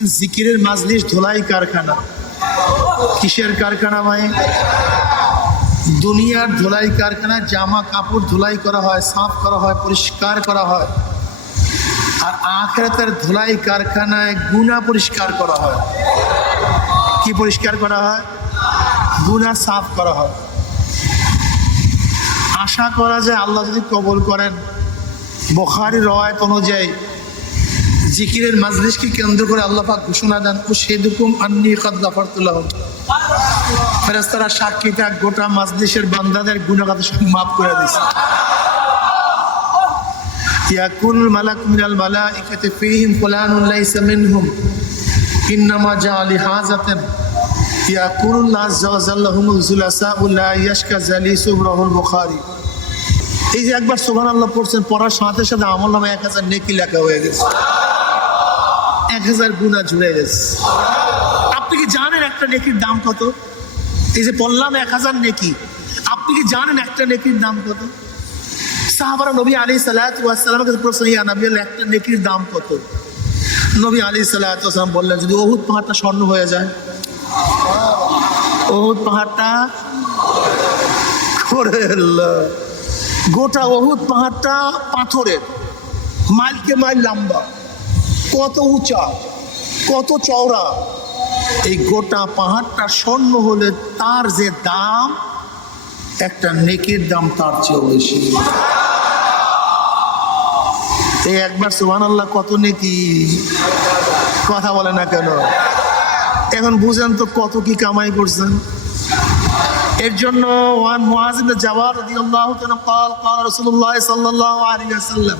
জিকিরের মাজলিস ধোলাই কারখানা। কিসের কারখানা ভাই? দুনিয়ার ধোলাই কারখানায় জামা কাপড় ধোলাই করা হয়, সাফ করা হয়, পরিষ্কার করা হয়। আর আখেরাতের ধোলাই কারখানায় গুণা পরিষ্কার করা হয়। কি পরিষ্কার করা হয়? গুণা সাফ করা হয়। আশা করা যায় আল্লাহ যদি কবল করেন। বখারি রওয়ায়ত অনুযায়ী জিকিরের মাজলিসকে কেন্দ্র করে আল্লাহ ঘোষণা দেন ও সেদুকুম আন্নি কাদ গাফারতুল্লাহ ফেরেস্তারা সাক্ষী থাক গোটা মাজলিসের বান্দাদের গুণাগাত সব মাফ করে দিছে ইয়াকুল মালাক মিনাল মালাইকাতি ফীহিম ফুলানুন লাইসা মিনহুম। ইন্নামা জাআ লিহাজাতান ইয়াকুলুল্লাহ আযজা ওয়া জাল্লা হুমুল জুলাসা লা ইয়াশকা জালিসু রাহুল বুখারী। এই যে একবার সুবহানাল্লাহ পড়ছেন, পড়ার সাথে সাথে আমল নামে এক হাজার নেকি লেখা হয়ে গেছে। এক হাজার গুণা জুড়ে গেছে। আপনি কি জানেন একটা নেকির দাম কত? এই যে বললাম এক হাজার নেকি। আপনি কি জানেন একটা নেকির দাম কত? সাহাবারা নবী আলী সাল্লাহামের কাছে প্রশ্ন একটা নেকির দাম কত? নবী আলী সাল্লাহাম বললেন, যদি অহুদ পাহাড়টা স্বর্ণ হয়ে যায় অহুদ পাহাড়টা করে গোটা অহুদ পাহাড়টা পাথরের, মাইলকে মাইল লম্বা। কত উঁচা কত চওড়া এই গোটা পাহাড়টা স্বর্ণ হলে তার যে দাম একটা নেকির দাম তার চেয়েও বেশি এই একবার সুবান আল্লাহ কত নেকি কথা বলে না কেন এখন বুঝেন তো কত কি কামাই করছেন এর জন্য ওয়ান মুআজিব জাওয়ার রাদিয়াল্লাহু তাআলা قال قال رسول الله صلى الله عليه وسلم